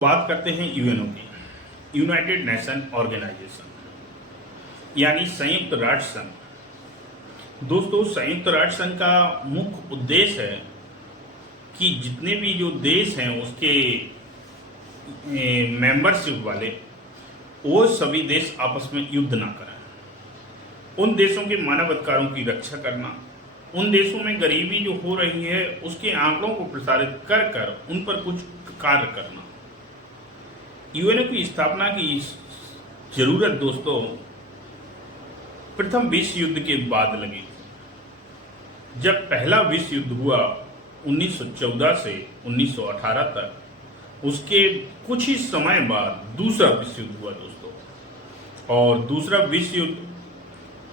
बात करते हैं यूएनओ की, यूनाइटेड नेशन ऑर्गेनाइजेशन, यानी संयुक्त राष्ट्र संघ। दोस्तों, संयुक्त राष्ट्र संघ का मुख्य उद्देश्य है कि जितने भी जो देश हैं उसके मेंबरशिप वाले, वो सभी देश आपस में युद्ध ना करें, उन देशों के मानव अधिकारों की रक्षा करना, उन देशों में गरीबी जो हो रही है उसके आंकड़ों को प्रसारित कर कर उन पर कुछ कार्य करना। यूएनओ की स्थापना की जरूरत दोस्तों प्रथम विश्व युद्ध के बाद लगी। जब पहला विश्व युद्ध हुआ 1914 से 1918 तक, उसके कुछ ही समय बाद दूसरा विश्व युद्ध हुआ दोस्तों, और दूसरा विश्व युद्ध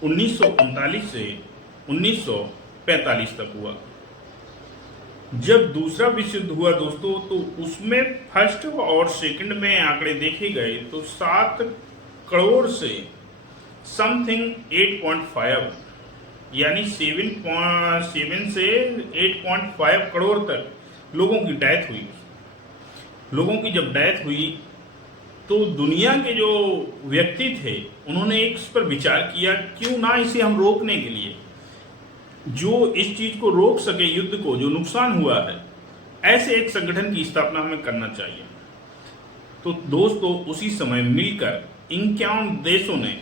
1939 से 1945 तक हुआ। जब दूसरा विश्व युद्ध हुआ दोस्तों, तो उसमें फर्स्ट और सेकंड में आंकड़े देखे गए तो 7 करोड़ से समथिंग 8.5 यानी 7 से 8.5 करोड़ तक लोगों की डेथ हुई। लोगों की जब डेथ हुई तो दुनिया के जो व्यक्ति थे उन्होंने इस पर विचार किया, क्यों ना इसे हम रोकने के लिए, जो इस चीज को रोक सके, युद्ध को जो नुकसान हुआ है, ऐसे एक संगठन की स्थापना हमें करना चाहिए। तो दोस्तों, उसी समय मिलकर 51 देशों ने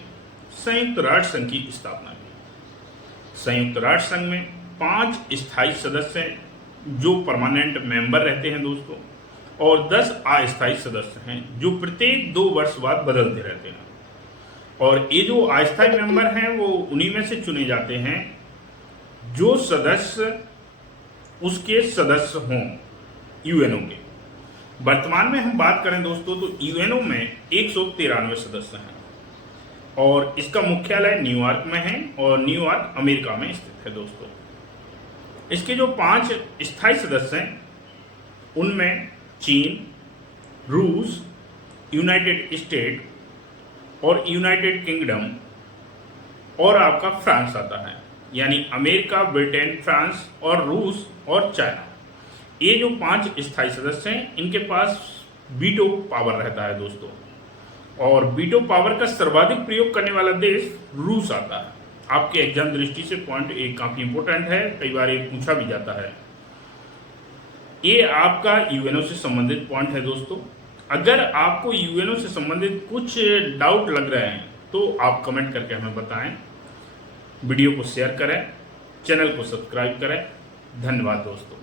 संयुक्त राष्ट्र संघ की स्थापना की। संयुक्त राष्ट्र संघ में 5 स्थायी सदस्य हैं जो परमानेंट मेंबर रहते हैं दोस्तों, और 10 अस्थायी सदस्य हैं जो प्रत्येक 2 वर्ष बाद बदलते रहते हैं। और ये जो अस्थायी मेंबर हैं वो उन्हीं में से चुने जाते हैं जो सदस्य उसके सदस्य हों यूएनओ के। वर्तमान में हम बात करें दोस्तों तो यूएनओ में 193 सदस्य हैं, और इसका मुख्यालय न्यूयॉर्क में है, और न्यूयॉर्क अमेरिका में स्थित है दोस्तों। इसके जो 5 स्थायी सदस्य हैं उनमें चीन, रूस, यूनाइटेड स्टेट और यूनाइटेड किंगडम और आपका फ्रांस आता है, यानी अमेरिका, ब्रिटेन, फ्रांस और रूस और चाइना। ये जो 5 स्थायी सदस्य हैं इनके पास वीटो पावर रहता है दोस्तों, और वीटो पावर का सर्वाधिक प्रयोग करने वाला देश रूस आता है। आपके एग्जाम दृष्टि से पॉइंट एक काफी इंपोर्टेंट है, कई बार ये पूछा भी जाता है। ये आपका यूएनओ से संबंधित पॉइंट है दोस्तों। अगर आपको यूएनओ से संबंधित कुछ डाउट लग रहे हैं तो आप कमेंट करके हमें बताएं, वीडियो को शेयर करें, चैनल को सब्सक्राइब करें। धन्यवाद दोस्तों।